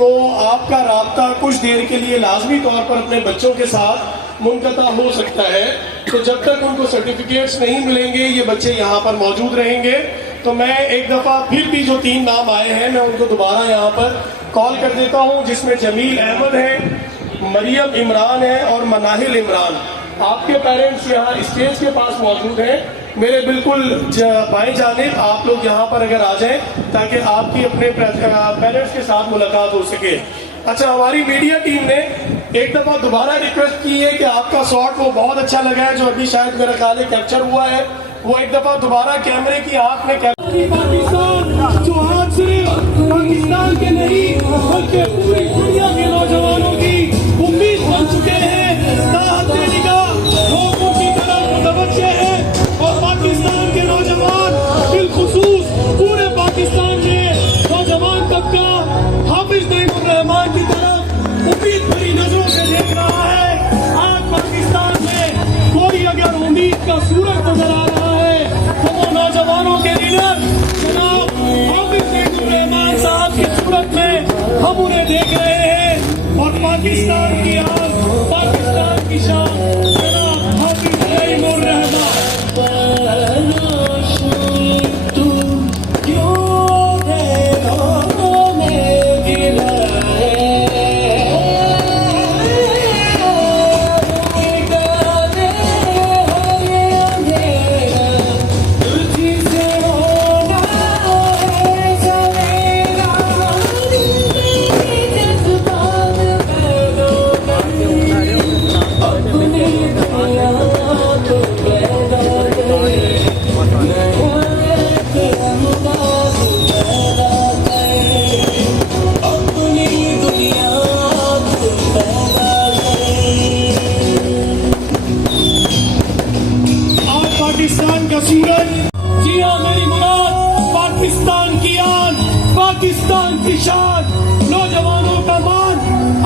تو آپ کا رابطہ کچھ دیر کے لیے لازمی طور پر اپنے بچوں کے ساتھ منقطع ہو سکتا ہے. تو جب تک ان کو سرٹیفکیٹس نہیں ملیں گے یہ بچے یہاں پر موجود رہیں گے. تو میں ایک دفعہ پھر بھی جو 3 نام آئے ہیں میں ان کو دوبارہ یہاں پر کال کر دیتا ہوں، جس میں جمیل احمد ہے، مریم عمران ہے اور مناہل عمران. آپ کے پیرنٹس یہاں اسٹیج کے پاس موجود ہیں، میرے بالکل بائیں جانب آپ لوگ یہاں پر اگر آ جائیں تاکہ آپ کی اپنے پیرنٹس کے ساتھ ملاقات ہو سکے. اچھا، ہماری میڈیا ٹیم نے ایک دفعہ دوبارہ ریکویسٹ کی ہے کہ آپ کا شاٹ وہ بہت اچھا لگا ہے جو ابھی شاید میرا خیال ہے کیپچر ہوا ہے، وہ ایک دفعہ دوبارہ کیمرے کی آنکھ میں پاکستان جو آج صرف پاکستان کے نہیں بلکہ پوری دنیا کے نوجوانوں کی امید بن چکے ہیں. راحت نگاہ لوگوں کی طرف متوجہ ہے اور پاکستان کے نوجوان بالخصوص پورے پاکستان میں نوجوان طبقہ حافظ نعیم الرحمان کی طرف امید بھری نظروں سے دیکھ رہا ہے. آج پاکستان میں کوئی اگر امید کا سورج نظر آ رہا ہے تو وہ نوجوانوں کے لیڈر جناب حافظ نعیم الرحمان صاحب کی صورت میں ہم انہیں دیکھ رہے ہیں. اور پاکستان کی آن، پاکستان کی شان جناب حافظ نعیم الرحمان. پاکستان کا سورج، جی ہاں میری مراد پاکستان کی آن، پاکستان کی شان، نوجوانوں کا مان،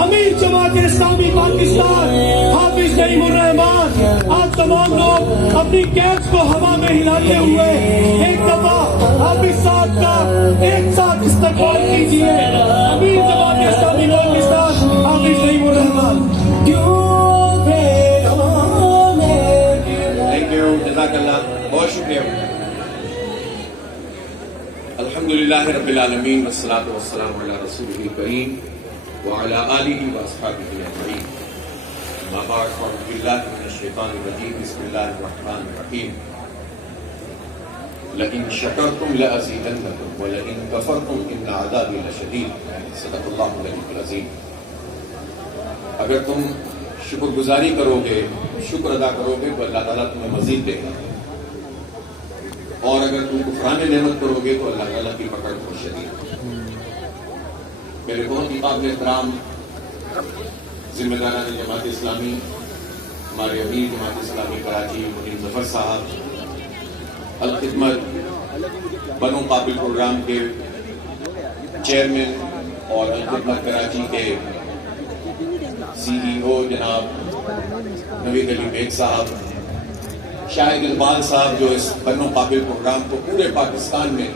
امیر جماعت اسلامی پاکستان حافظ نعیم الرحمان. آج تمام لوگ اپنی کیپس کو ہوا میں ہلاتے ہوئے ایک دفعہ حافظ صاحب کا ایک ساتھ استقبال کیجیے. امیر جماعت اسلامی پاکستان حافظ نعیم الرحمان. جزاک اللہ، بہت شکریہ. الحمدللہ رب العالمین والصلاة والسلام علی رسولہ الکریم وعلی آلہ واصحابہ اجمعین. اما بعد فاعوذ باللہ من الشیطان الرجیم، بسم اللہ الرحمن الرحیم. لئن شکرتم لأزیدنکم ولئن کفرتم ان عذابی لشدید. صدق اللہ العلی العظیم. اگر تم شکر گزاری کرو گے، شکر ادا کرو گے تو اللہ تعالیٰ تمہیں مزید دے گا، اور اگر تم کفران نعمت کرو گے تو اللہ تعالیٰ کی پکڑ بہت شدید ہے. میرے بہت ہی قابل احترام ذمہ داران جماعت اسلامی، ہمارے امیر جماعت اسلامی کراچی منیر ظفر صاحب، الخدمت بنو قابل پروگرام کے چیئرمین اور الخدمت کراچی کے CEO جناب نوید علی بیگ صاحب، شاہد اقبال صاحب جو اس بنو قابل پروگرام کو پورے پاکستان میں،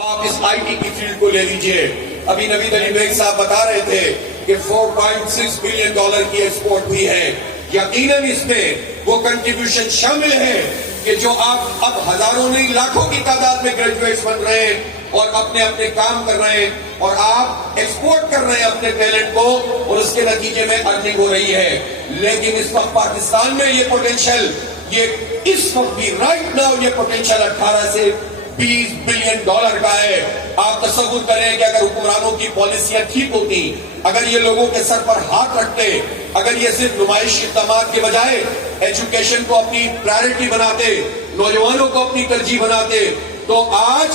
آپ اس آئی ٹی کی فیلڈ کو لے لیجئے. ابھی نوید علی بیگ صاحب بتا رہے تھے کہ $4.6 بلین کی ایکسپورٹ ہوئی ہے. یقیناً اس میں وہ کنٹریبیوشن شامل ہے کہ جو آپ اب ہزاروں نہیں لاکھوں کی تعداد میں گریجویٹس بن رہے ہیں اور اپنے اپنے کام کر رہے ہیں اور آپ ایکسپورٹ کر رہے ہیں اپنے ٹیلنٹ کو اور اس کے نتیجے میں ارننگ ہو رہی ہے. لیکن اس وقت پاکستان میں یہ پوٹینشل، یہ اس وقت بھی رائٹ ناؤ یہ پوٹینشل 18 سے 20 بلین ڈالر کا ہے. آپ تصور کریں کہ اگر حکمرانوں کی پالیسیاں ٹھیک ہوتی، اگر یہ لوگوں کے سر پر ہاتھ رکھتے، اگر یہ صرف نمائشی اقدامات کے بجائے ایجوکیشن کو اپنی پرائرٹی بناتے، نوجوانوں کو اپنی ترجیح بناتے، تو آج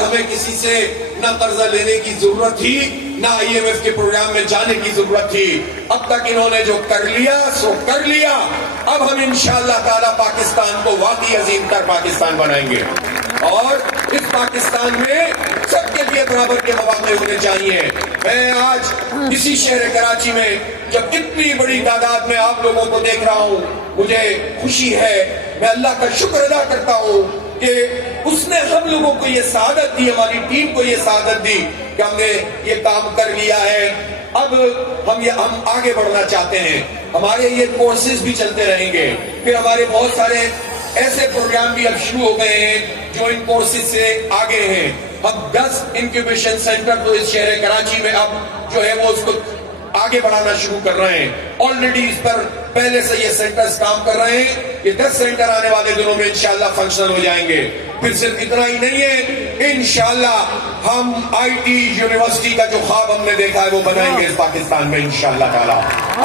ہمیں کسی سے نہ قرضہ لینے کی ضرورت تھی، نہ IMF کے پروگرام میں جانے کی ضرورت تھی. اب تک انہوں نے جو کر لیا سو کر لیا. اب ہم انشاءاللہ تعالی پاکستان کو واقعی عظیم تر پاکستان بنائیں گے اور اس پاکستان میں سب کے لیے برابر کے مواقع ہونے چاہیے. میں آج اسی شہر کراچی میں جب اتنی بڑی تعداد میں آپ لوگوں کو دیکھ رہا ہوں، مجھے خوشی ہے. میں اللہ کا شکر ادا کرتا ہوں کہ اس نے ہم لوگوں کو یہ سعادت دی، ہماری ٹیم کو یہ سعادت دی کہ ہم نے یہ کام کر لیا ہے، اب ہم آگے بڑھنا چاہتے ہیں. ہمارے یہ کورسز بھی چلتے رہیں گے. پھر ہمارے بہت سارے ایسے پروگرام بھی اب شروع ہو گئے ہیں جو ان کورسز سے آگے ہیں. ہم 10 انکیوبیشن سینٹر تو اس شہر کراچی میں اب جو ہے وہ اس کو آگے بڑھانا شروع کر رہے ہیں. آلریڈی اس پر پہلے سے یہ سینٹرز کام کر رہے ہیں. یہ 10 سینٹر آنے والے دنوں میں انشاءاللہ فنکشنل ہو جائیں گے. پھر صرف اتنا ہی نہیں ہے، انشاءاللہ ہم آئی ٹی یونیورسٹی کا جو خواب ہم نے دیکھا ہے وہ بنائیں گے اس پاکستان میں انشاءاللہ تعالی.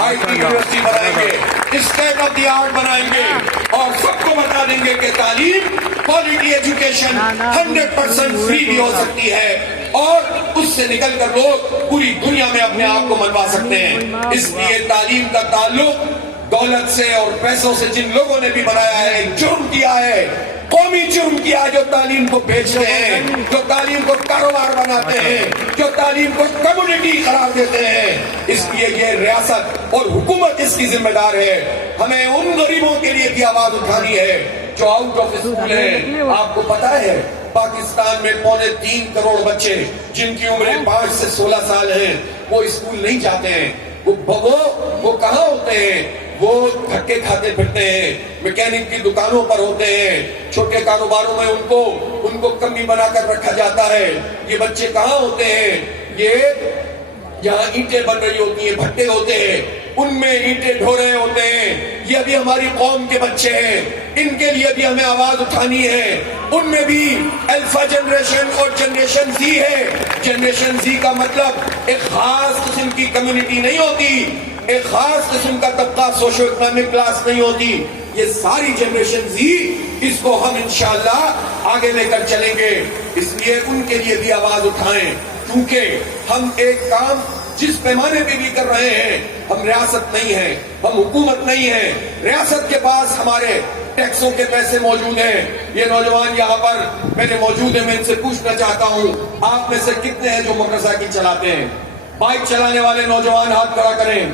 آئی ٹی یونیورسٹی بنائیں گے، اسٹیٹ آف دی آرٹ بنائیں گے، اور سب کو بتا دیں گے کہ تعلیم، کوالٹی ایجوکیشن 100% فری بھی ہو سکتی ہے، اور اس سے نکل کر لوگ پوری دنیا میں اپنے آپ کو منوا سکتے ہیں. اس لیے تعلیم کا تعلق دولت سے اور پیسوں سے جن لوگوں نے بھی بنایا ہے، جرم کیا ہے، قومی جرم کیا، جو تعلیم کو بیچتے ہیں، جو تعلیم کو کاروبار بناتے ہیں، جو تعلیم کو کمیونٹی قرار دیتے ہیں. اس لیے یہ ریاست اور حکومت اس کی ذمہ دار ہے. ہمیں ان غریبوں کے لیے بھی آواز اٹھانی ہے جو آؤٹ آف اسکول ہیں. آپ کو پتا ہے پاکستان میں 3.25 کروڑ بچے جن کی عمریں 5 سے 16 سال ہیں وہ اسکول نہیں جاتے ہیں. وہ کہاں ہوتے ہیں؟ وہ دھکے کھاتے پھرتے ہیں، میکینک کی دکانوں پر ہوتے ہیں، چھوٹے کاروباروں میں ان کو کمی بنا کر رکھا جاتا ہے. یہ بچے کہاں ہوتے ہیں؟ یہ جہاں اینٹیں بن رہی ہوتی ہیں، بھٹے ہوتے ہیں، ان میں اینٹیں ڈھو رہے ہوتے ہیں. یہ بھی ہماری قوم کے بچے ہیں، ان کے لیے بھی ہمیں آواز اٹھانی ہے. ان میں بھی الفا جنریشن اور جنریشن زی ہے. جنریشن زی کا مطلب ایک خاص قسم کی کمیونٹی نہیں ہوتی، ایک خاص قسم کا طبقہ، سوشو اکنامک کلاس نہیں ہوتی. یہ ساری جنریشن زی، اس کو ہم انشاءاللہ آگے لے کر چلیں گے. اس لیے ان کے لیے بھی آواز اٹھائیں، کیونکہ ہم ایک کام جس پیمانے پہ بھی کر رہے ہیں، ہم ریاست نہیں ہیں، ہم حکومت نہیں ہیں. ریاست کے پاس ہمارے ٹیکسوں کے پیسے موجود ہیں. یہ نوجوان یہاں پر میرے موجود ہیں، میں ان سے پوچھنا چاہتا ہوں، آپ میں سے کتنے ہیں جو موٹر سائیکل چلاتے ہیں؟ بائک چلانے والے نوجوان ہاتھ کھڑا کریں.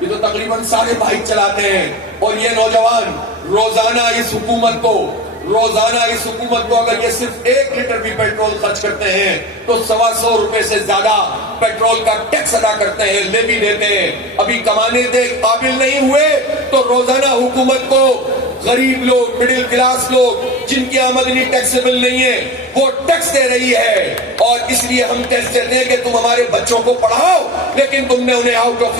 یہ تو تقریباً سارے بائک چلاتے ہیں. اور یہ نوجوان روزانہ اس حکومت کو اگر یہ صرف 1 لیٹر بھی پیٹرول خرچ کرتے ہیں تو 125 روپے سے زیادہ پیٹرول کا ٹیکس ادا کرتے ہیں، لے بھی دیتے ہیں. ابھی کمانے کے قابل نہیں ہوئے تو روزانہ حکومت کو غریب لوگ، مڈل کلاس لوگ جن کی آمدنی ٹیکسیبل نہیں ہے، وہ ٹیکس دے رہی ہے. اور اس لیے ہم ٹیکس دیتے ہیں کہ تم ہمارے بچوں کو پڑھاؤ، لیکن تم نے انہیں آؤٹ آف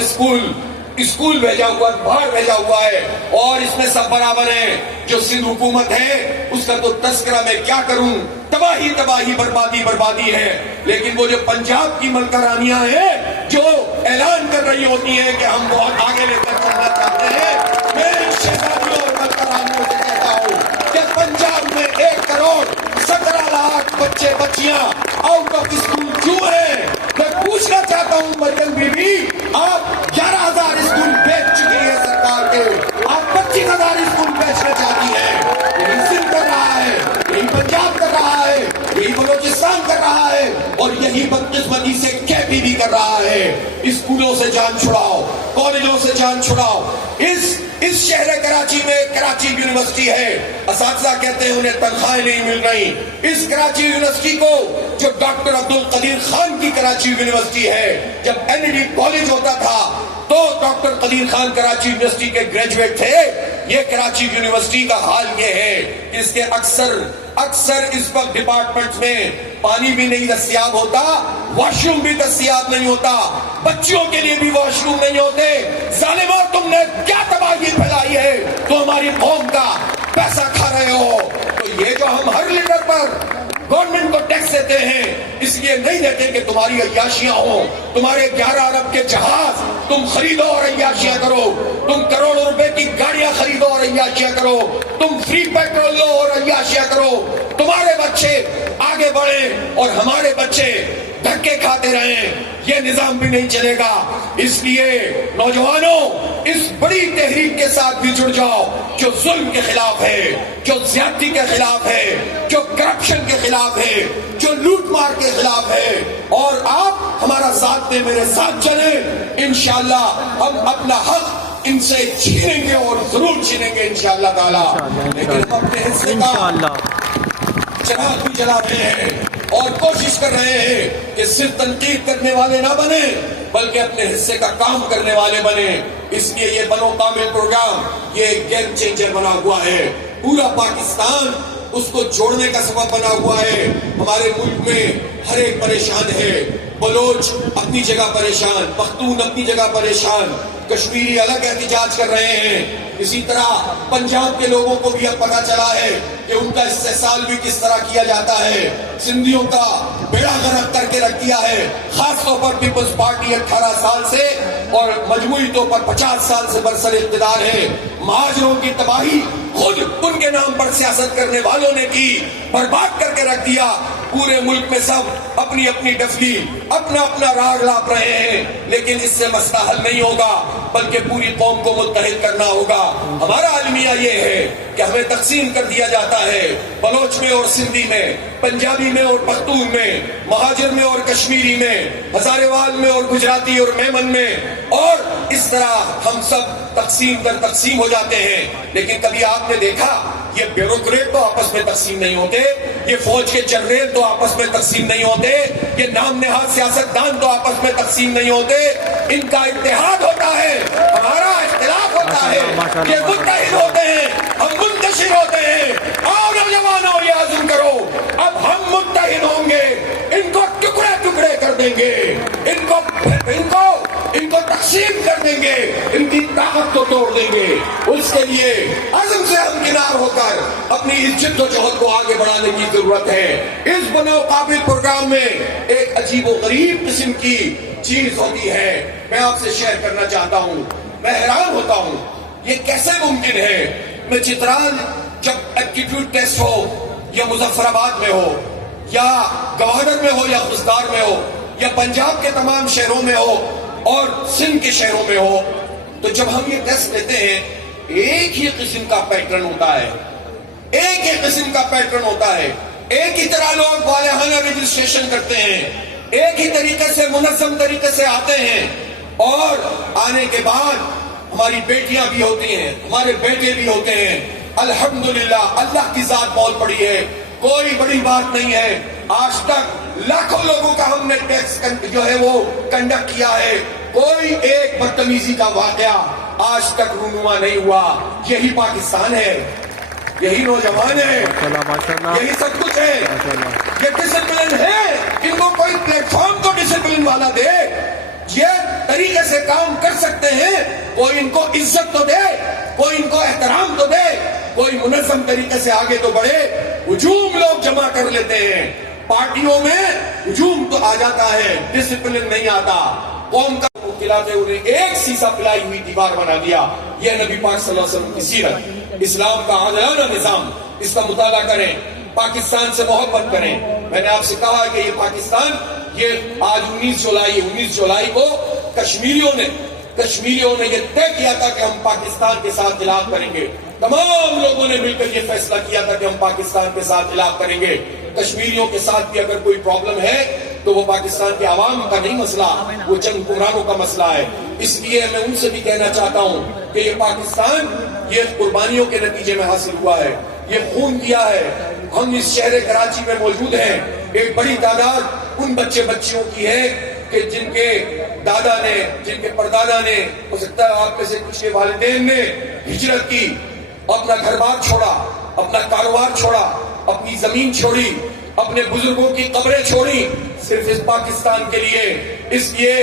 اسکول بھیجا ہوا، باہر بھیجا ہوا ہے. اور اس میں سب برابر ہیں. جو سندھ حکومت ہے اس کا تو تذکرہ میں کیا کروں، تباہی بربادی ہے. لیکن وہ جو پنجاب کی ملکہ رانیاں ہیں جو اعلان کر رہی ہوتی ہیں کہ ہم بہت آگے لے کر چلنا چاہتے ہیں، میں شہزادیوں اور ملکہ رانیوں سے کہتا ہوں کہ پنجاب میں 1 کروڑ 17 لاکھ بچے بچیاں آؤٹ آف اسکول کیوں ہیں؟ میں پوچھنا چاہتا ہوں مریم بی بی، آپ 11,000 اسکول بیچ چکی ہے سرکار کے، آپ 25,000 اسکول بیچنا چاہتی ہیں. یہی سندھ کر رہا ہے، یہی پنجاب کر رہا ہے، یہی بلوچستان کر رہا ہے، اور یہی بدقسمتی سے KP بھی کر رہا ہے. اسکولوں سے جان چھڑاؤ، کالجوں سے جان چھڑاؤ. اس شہر کراچی میں کراچی یونیورسٹی ہے، اساتذہ کہتے ہیں انہیں تنخواہیں نہیں مل رہی. اس کراچی یونیورسٹی کو جو ڈاکٹر عبد القدیر خان کی کراچی یونیورسٹی ہے، جب NED کالج ہوتا تھا تو ڈاکٹر قدیر خان کراچی یونیورسٹی کے گریجویٹ تھے. یہ کراچی یونیورسٹی کا حال یہ ہے کہ اس کے اکثر اس وقت ڈپارٹمنٹ میں پانی بھی نہیں دستیاب ہوتا، واش روم بھی دستیاب نہیں ہوتا، بچوں کے لیے بھی واش روم نہیں ہوتے. ظالموں، تم نے کیا تباہی پھیلائی ہے تو ہماری قوم کا پیسہ کھا رہے ہو. تو یہ جو ہم ہر لیٹر پر گورنمنٹ کو ٹیکس دیتے ہیں، اس لیے نہیں دیتے کہ تمہاری عیاشیاں ہوں. تمہارے 11 ارب کے جہاز تم خریدو اور عیاشیاں کرو، تم کروڑوں روپے کی گاڑیاں خریدو اور عیاشیاں کرو، تم فری پیٹرول لو اور عیاشیاں کرو. تمہارے بچے آگے بڑھیں اور ہمارے بچے دھکے کھاتے رہیں. یہ نظام بھی نہیں چلے گا. اس لیے نوجوانوں، اس بڑی تحریک کے ساتھ بھی جڑ جاؤ جو ظلم کے خلاف ہے، جو زیادتی کے خلاف ہے، جو کرپشن کے خلاف ہے، جو لوٹ مار کے خلاف ہے. اور آپ ہمارا ساتھ دیں، میرے ساتھ چلیں. انشاءاللہ ہم اپنا حق ان سے چھینیں گے اور ضرور چھینیں گے انشاءاللہ تعالی. لیکن ہم اپنے حصے کا چراغ بھی جلاتے ہیں. اور کوشش کر رہے ہیں کہ صرف تنقید کرنے والے نہ بنے بلکہ اپنے حصے کا کام کرنے والے بنے. اس لیے یہ بنو کامل پروگرام یہ ایک گیم چینجر بنا ہوا ہے. پورا پاکستان اس کو جوڑنے کا سبب بنا ہوا ہے. ہمارے ملک میں ہر ایک پریشان ہے. بلوچ اپنی جگہ پریشان، پختون اپنی جگہ پریشان، کشمیری الگ احتجاج کر رہے ہیں. اسی طرح پنجاب کے لوگوں کو بھی اب پتا چلا ہے کہ ان کا استحصال بھی کس طرح کیا جاتا ہے. سندھیوں کا بیڑا غرق کر کے رکھ دیا ہے. خاص طور پر پیپلز پارٹی 18 سال سے اور مجموعی طور پر 50 سال سے برسر اقتدار ہے. مہاجروں کی تباہی خود ان کے نام پر سیاست کرنے والوں نے کی، برباد کر کے رکھ دیا. پورے ملک میں سب اپنی اپنی ڈفلی اپنا اپنا راگ لاپ رہے ہیں، لیکن اس سے مسئلہ حل نہیں ہوگا بلکہ پوری قوم کو متحد کرنا ہوگا. ہمارا المیہ یہ ہے کہ ہمیں تقسیم کر دیا جاتا ہے بلوچ میں اور سندھی میں، پنجابی میں اور پختون میں، مہاجر میں اور کشمیری میں، ہزارے وال میں اور گجراتی اور میمن میں، اور اس طرح ہم سب تقسیم در تقسیم ہو جاتے ہیں. لیکن کبھی آپ نے دیکھا یہ بیوروکریٹ تو آپس میں تقسیم نہیں ہوتے، یہ فوج کے جنرل تو آپس میں تقسیم نہیں ہوتے، یہ نام نہاد سیاستدان تو آپس میں تقسیم نہیں ہوتے. ان کا اتحاد ہوتا ہے، ہمارا اختلاف ہوتا ہے. یہ متحد ہوتے ہیں، ہم منتشر ہوتے ہیں. اور نوجوانوں یہ عزم کرو، اب ہم متحد ہوں گے، ان کو ٹکڑے ٹکڑے کر دیں گے، ان کو تقسیم کر دیں گے، ان کی طاقت کو توڑ دیں گے. اس کے لیے عزم سے ہمکنار ہو کر اپنی اس جد و جہد کو آگے بڑھانے کی ضرورت ہے. اس بنو قابل پروگرام میں ایک عجیب و غریب قسم کی چیز ہوتی ہے. میں آپ سے شیئر کرنا چاہتا ہوں. میں حیران ہوتا ہوں یہ کیسے ممکن ہے. میں چترال جب ایپٹیٹیوڈ ٹیسٹ ہو یا مظفر آباد میں ہو یا گوادر میں ہو یا خوزدار میں ہو یا پنجاب کے تمام شہروں میں ہو اور سندھ کے شہروں میں ہو، تو جب ہم یہ ٹیسٹ لیتے ہیں ایک ہی قسم کا پیٹرن ہوتا ہے. ایک ہی قسم کا پیٹرن ہوتا ہے. ایک ہی طرح لوگ والہانہ رجسٹریشن کرتے ہیں، ایک ہی طریقے سے منظم طریقے سے آتے ہیں، اور آنے کے بعد ہماری بیٹیاں بھی ہوتی ہیں، ہمارے بیٹے بھی ہوتے ہیں. الحمدللہ اللہ کی ذات بہت بڑی ہے، کوئی بڑی بات نہیں ہے. آج تک لاکھوں لوگوں کا ہم نے ٹیسٹ جو ہے وہ کنڈکٹ کیا ہے، کوئی ایک بدتمیزی کا واقعہ آج تک رونما نہیں ہوا. یہی پاکستان ہے، یہی نوجوان ہے، یہی سب کچھ ہے. یہ ڈسپلن ہے. ان کو کوئی پلیٹ فارم تو ڈسپلن والا دے، یہ طریقے سے کام کر سکتے ہیں. کوئی ان کو عزت تو دے، کوئی ان کو احترام تو دے، کوئی منظم طریقے سے آگے تو بڑھے. ہجوم لوگ جمع کر لیتے ہیں، پارٹیوں میں ہجوم تو آ جاتا ہے، ڈسپلن نہیں آتا. قوم کا کھلاتے انہیں ایک سیسا پلائی ہوئی دیوار بنا دیا. یہ نبی پاک صلی اللہ علیہ وسلم کی سیرت، اسلام کا عادلانہ نظام. اس کا مطالعہ کریں، پاکستان سے محبت کریں. میں نے آپ سے کہا کہ یہ پاکستان، یہ آج 19 جولائی کو کشمیریوں نے یہ طے کیا تھا کہ ہم پاکستان کے ساتھ خلاف کریں گے. تمام لوگوں نے مل کر یہ فیصلہ کیا تھا کہ ہم پاکستان کے ساتھ خلاف کریں گے. کشمیریوں کے ساتھ بھی اگر کوئی پرابلم ہے تو وہ پاکستان کے عوام کا نہیں مسئلہ، وہ چند حکمرانوں کا مسئلہ ہے. اس لیے میں ان سے بھی کہنا چاہتا ہوں کہ یہ پاکستان یہ قربانیوں کے نتیجے میں حاصل ہوا ہے، یہ خون دیا ہے. ہم اس شہر کراچی میں موجود ہیں. ایک بڑی تعداد ان بچیوں کی ہے کہ جن کے دادا نے، جن کے پردادا نے، ہو سکتا ہے آپ میں سے کچھ کے والدین نے ہجرت کی، اپنا گھر بار چھوڑا، اپنا کاروبار چھوڑا، اپنی زمین چھوڑی، اپنے بزرگوں کی قبریں چھوڑی، صرف اس پاکستان کے لیے. اس لیے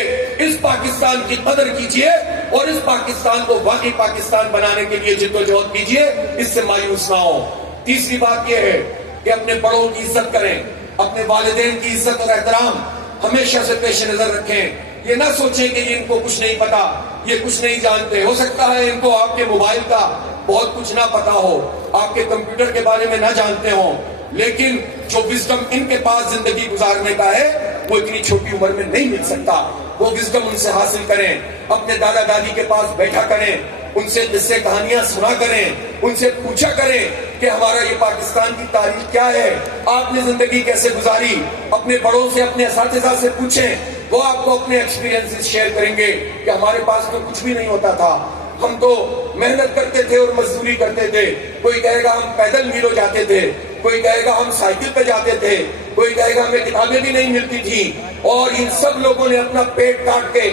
اس پاکستان کی قدر کیجئے اور اس پاکستان کو واقعی پاکستان بنانے کے لیے جدوجہد کیجئے، اس سے مایوس نہ ہو. تیسری بات یہ ہے کہ اپنے بڑوں کی عزت کریں، اپنے والدین کی عزت اور احترام ہمیشہ سے پیش نظر رکھیں. یہ نہ سوچیں کہ ان کو کچھ نہیں پتا، یہ کچھ نہیں جانتے. ہو سکتا ہے ان کو آپ کے موبائل کا بہت کچھ نہ پتا ہو، آپ کے کمپیوٹر کے بارے میں نہ جانتے ہوں، لیکن جو وزڈم ان کے پاس زندگی گزارنے کا ہے وہ اتنی چھوٹی عمر میں نہیں مل سکتا. وہ وزڈم ان سے حاصل کریں، اپنے دادا دادی کے پاس بیٹھا کریں، ان سے قصے کہانیاں سنا کریں، ان سے پوچھا کریں کہ ہمارا یہ پاکستان کی تاریخ کیا ہے، آپ نے زندگی کیسے گزاری. اپنے بڑوں سے، اپنے اساتذہ سے پوچھیں، وہ آپ کو اپنے ایکسپیرینسز شیئر کریں گے کہ ہمارے پاس تو کچھ بھی نہیں ہوتا تھا، ہم تو محنت کرتے تھے اور مزدوری کرتے تھے. کوئی کہے گا ہم پیدل میلوں جاتے تھے، کوئی کہے گا ہم سائیکل پہ جاتے تھے، کوئی کہے گا ہمیں کتابیں بھی نہیں ملتی تھیں، اور ان سب لوگوں نے اپنا پیٹ کاٹ کے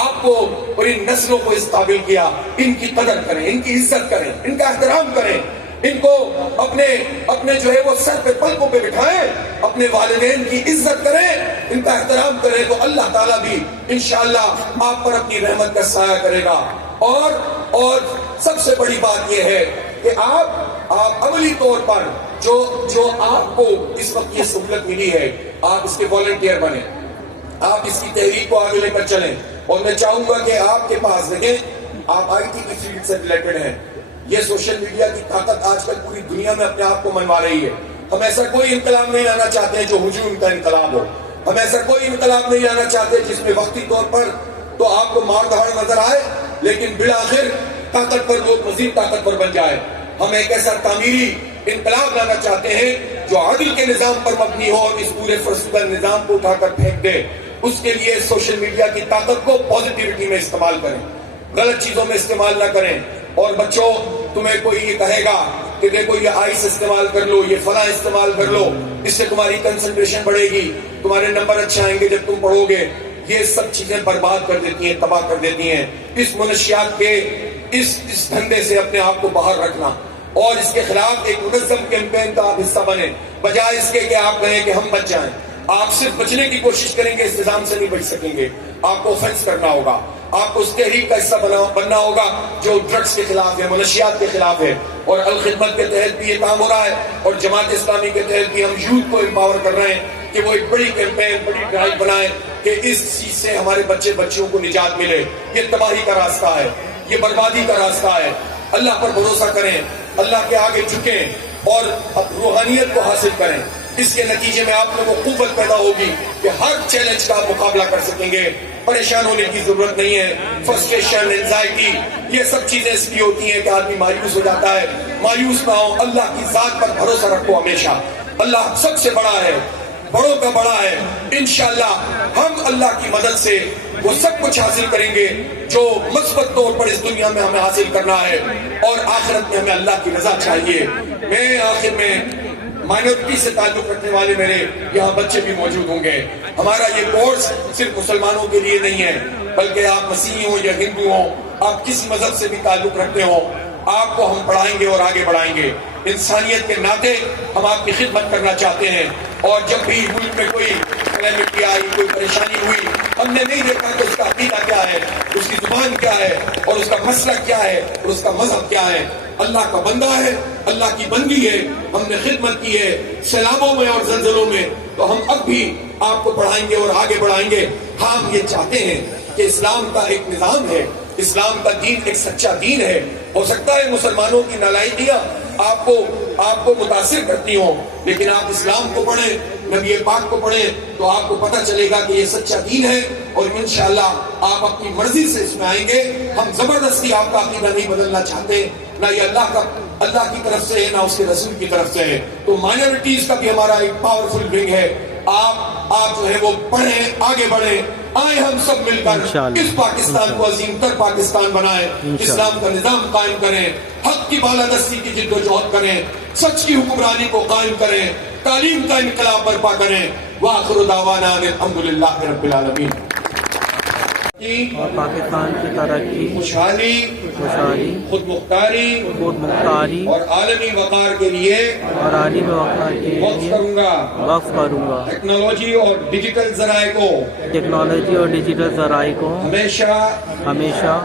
آپ کو اور ان نسلوں کو اس قابل کیا. ان کی قدر کریں، ان کی عزت کریں، ان کا احترام کریں، ان کو اپنے جو ہے وہ سر پہ پلکوں پہ بٹھائیں، اپنے والدین کی عزت کریں، ان کا احترام کریں، تو اللہ تعالیٰ بھی انشاءاللہ آپ پر اپنی رحمت کا سایہ کرے گا. اور سب سے بڑی بات یہ ہے کہ آپ عملی طور پر جو آپ کو اس وقت یہ سہولت ملی ہے، آپ اس کے والنٹیئر بنیں، آپ اس کی تحریک کو آگے لے کر چلیں. اور میں چاہوں گا کہ آپ کے پاس دیکھیں، آپ آئی ٹی کی فیلڈ سے ریلیٹڈ ہیں. یہ سوشل میڈیا کی طاقت آج کل پوری دنیا میں اپنے آپ کو منوا رہی ہے. ہم ایسا کوئی انقلاب نہیں لانا چاہتے ہیں جو ہجوم کا انقلاب ہو. ہم ایسا کوئی انقلاب نہیں لانا چاہتے جس میں وقتی طور پر تو آپ کو مار دھاڑ نظر آئے، لیکن بالآخر طاقتور لوگ مزید طاقتور بن جائے. ہم ایک ایسا تعمیری انقلاب لانا چاہتے ہیں جو عدل کے نظام پر مبنی ہو اور اس پورے فرسودہ نظام کو اٹھا کر پھینک دے. اس کے لیے سوشل میڈیا کی طاقت کو پازیٹیوٹی میں استعمال کریں، غلط چیزوں میں استعمال نہ کریں. اور بچوں، تمہیں کوئی یہ کہے گا کہ دیکھو یہ آئس استعمال کر لو، یہ فلاں استعمال کر لو، اس سے تمہاری کنسنٹریشن بڑھے گی، تمہارے نمبر اچھے آئیں گے جب تم پڑھو گے، یہ سب چیزیں برباد کر دیتی ہیں، تباہ کر دیتی ہیں. اس منشیات کے اس دھندے سے اپنے آپ کو باہر رکھنا اور اس کے خلاف ایک منظم کیمپین کا آپ حصہ بنیں، بجائے اس کے کہ آپ کہیں کہ ہم بچ جائیں. آپ صرف بچنے کی کوشش کریں گے، اس نظام سے نہیں بچ سکیں گے. آپ کو آفینس کرنا ہوگا، آپ کو اس تحریک کا حصہ بننا ہوگا جو ڈرگس کے خلاف ہے، منشیات کے خلاف ہے. اور الخدمت کے تحت بھی یہ کام ہو رہا ہے، اور جماعت اسلامی کے تحت بھی ہم یوتھ کو امپاور کر رہے ہیں کہ وہ ایک بڑی کیمپین، بڑی ڈرائیو بنائیں کہ اس چیز سے ہمارے بچیوں کو نجات ملے. یہ تباہی کا راستہ ہے، یہ بربادی کا راستہ ہے. اللہ پر بھروسہ کریں، اللہ کے آگے جھکیں اور روحانیت کو حاصل کریں. اس کے نتیجے میں آپ لوگوں کو قوت پیدا ہوگی کہ ہر چیلنج کا مقابلہ کر سکیں گے. پریشان ہونے کی ضرورت نہیں ہے. فرسٹریشن، اینزائٹی، یہ سب چیزیں اس لیے ہوتی ہیں کہ آدمی مایوس ہو جاتا ہے. مایوس نہ ہو، اللہ کی ذات پر بھروسہ رکھو ہمیشہ. اللہ سب سے بڑا ہے، بڑوں کا بڑا ہے. انشاءاللہ ہم اللہ کی مدد سے وہ سب کچھ حاصل کریں گے جو مثبت طور پر اس دنیا میں ہمیں حاصل کرنا ہے، اور آخرت میں ہمیں اللہ کی رضا چاہیے. میں آخر میں مائنورٹی سے تعلق رکھنے والے میرے یہاں بچے بھی موجود ہوں گے. ہمارا یہ کورس صرف مسلمانوں کے لیے نہیں ہے، بلکہ آپ مسیحی ہوں یا ہندو ہوں، آپ کسی مذہب سے بھی تعلق رکھتے ہوں، آپ کو ہم پڑھائیں گے اور آگے بڑھائیں گے. انسانیت کے ناطے ہم آپ کی خدمت کرنا چاہتے ہیں. اور جب بھی ملک میں کوئی کلیمٹی آئی، کوئی پریشانی ہوئی، ہم نے نہیں دیکھا کہ اس کا عقیدہ کیا ہے، اس کی زبان کیا ہے، اور اس کا مسلک کیا ہے، اور اس کا مذہب کیا ہے. اللہ کا بندہ ہے، اللہ کی بندی ہے، ہم نے خدمت کی ہے سیلابوں میں اور زلزلوں میں، تو ہم اب بھی آپ کو پڑھائیں گے اور آگے بڑھائیں گے. ہم یہ چاہتے ہیں کہ اسلام کا ایک نظام ہے، اسلام کا دین ایک سچا دین ہے. ہو سکتا ہے مسلمانوں کی نالائقیاں آپ کو متاثر کرتی ہوں، لیکن آپ اسلام کو پڑھیں، نبی پاک کو پڑھیں، تو آپ کو پتہ چلے گا کہ یہ سچا دین ہے. اور انشاءاللہ آپ اپنی مرضی سے اس میں آئیں گے. ہم زبردستی آپ کا عقیدہ نہیں بدلنا چاہتے، نہ یہ اللہ کی طرف سے ہے، نہ اس کے رسول کی طرف سے ہے. تو مائنورٹیز کا بھی ہمارا ایک پاورفل ونگ ہے. آپ جو ہے وہ پڑھیں، آگے بڑھیں، آئیں ہم سب مل کر اس پاکستان کو عظیم تر پاکستان بنائیں، اسلام کا نظام قائم کریں، حق کی بالادستی کی جد و جہد کریں، سچ کی حکمرانی کو قائم کریں، تعلیم کا انقلاب برپا کریں. وآخر دعوانا الحمدللہ رب العالمین. اور پاکستان کی ترقی، خوشحالی، خود مختاری اور عالمی وقار کے لیے وقف کروں گا. ٹیکنالوجی اور ڈیجیٹل ذرائع کو ہمیشہ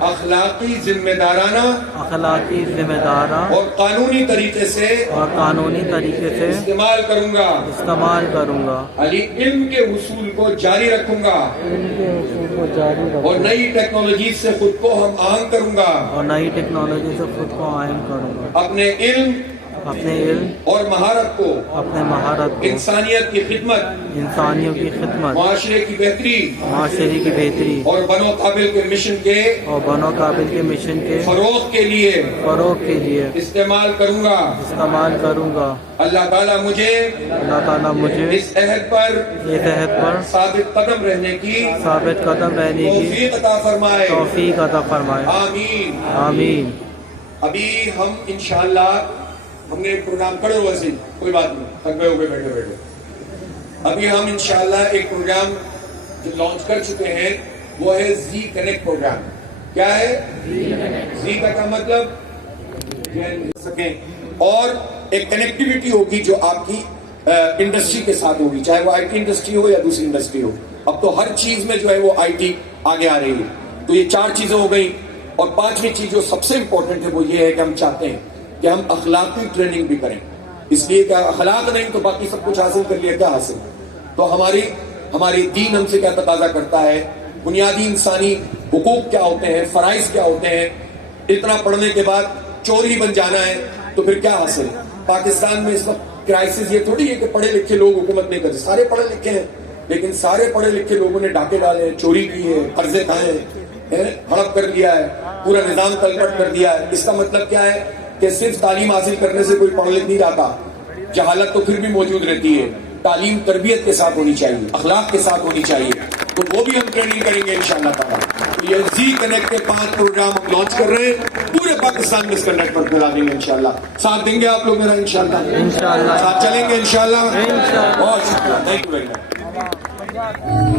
اخلاقی ذمہ دارانہ اور قانونی طریقے سے استعمال کروں گا. علم کے حصول کو جاری رکھوں گا اور نئی ٹیکنالوجی سے خود کو ہم آہنگ کروں گا. اپنے علم اور مہارت کو انسانیت کی خدمت، معاشرے کی بہتری اور بنو قابل کے مشن کے فروغ کے لیے استعمال کروں گا. اللہ تعالیٰ مجھے اس عہد پر ثابت قدم رہنے کی توفیق عطا فرمائے. آمین. ابھی ہم انشاءاللہ ہم نے ایک پروگرام کرے ہوئے سے، کوئی بات نہیں، تھک گئے ہو گئے بیٹھے. ابھی ہم انشاءاللہ ایک پروگرام جو لانچ کر چکے ہیں وہ ہے زی کنیکٹ پروگرام. کیا ہے زی کا مطلب سکیں, اور ایک کنیکٹیوٹی ہوگی جو آپ کی انڈسٹری کے ساتھ ہوگی, چاہے وہ آئی ٹی انڈسٹری ہو یا دوسری انڈسٹری ہو. اب تو ہر چیز میں جو ہے وہ آئی ٹی آگے آ رہی ہے. تو یہ 4 چیزیں ہو گئی. اور 5ویں چیز جو سب سے امپورٹنٹ ہے وہ یہ ہے کہ ہم چاہتے ہیں کہ ہم اخلاقی ٹریننگ بھی کریں, اس لیے کہ اخلاق نہیں تو باقی سب کچھ حاصل کر لیا کیا حاصل. تو ہماری دین ہم سے کیا تقاضا کرتا ہے, بنیادی انسانی حقوق کیا ہوتے ہیں, فرائض کیا ہوتے ہیں. اتنا پڑھنے کے بعد چور ہی بن جانا ہے تو پھر کیا حاصل. پاکستان میں اس وقت کرائسس یہ تھوڑی ہے کہ پڑھے لکھے لوگ حکومت نہیں کرتے, سارے پڑھے لکھے ہیں, لیکن سارے پڑھے لکھے لوگوں نے ڈاکے ڈالے, چوری کی ہے, قرضے کھائے ہیں, ہڑپ کر لیا ہے, پورا نظام تلپٹ کر دیا ہے. اس کا مطلب کیا ہے کہ صرف تعلیم حاصل کرنے سے کوئی پڑھ لکھ نہیں جاتا, جہالت تو پھر بھی موجود رہتی ہے. تعلیم تربیت کے ساتھ ہونی چاہیے, اخلاق کے ساتھ ہونی چاہیے. تو وہ بھی ہم ٹریننگ کریں گے انشاءاللہ تعالیٰ. تو یہ زی کنیکٹ کے 5 پروگرام ہم لانچ کر رہے ہیں, پورے پاکستان میں اس کا نیٹ ورک پھیلا دیں گے انشاءاللہ. ساتھ دیں گے آپ لوگ میرا انشاءاللہ, ساتھ چلیں گے انشاءاللہ. بہت شکریہ, تھینک یو ویری مچ.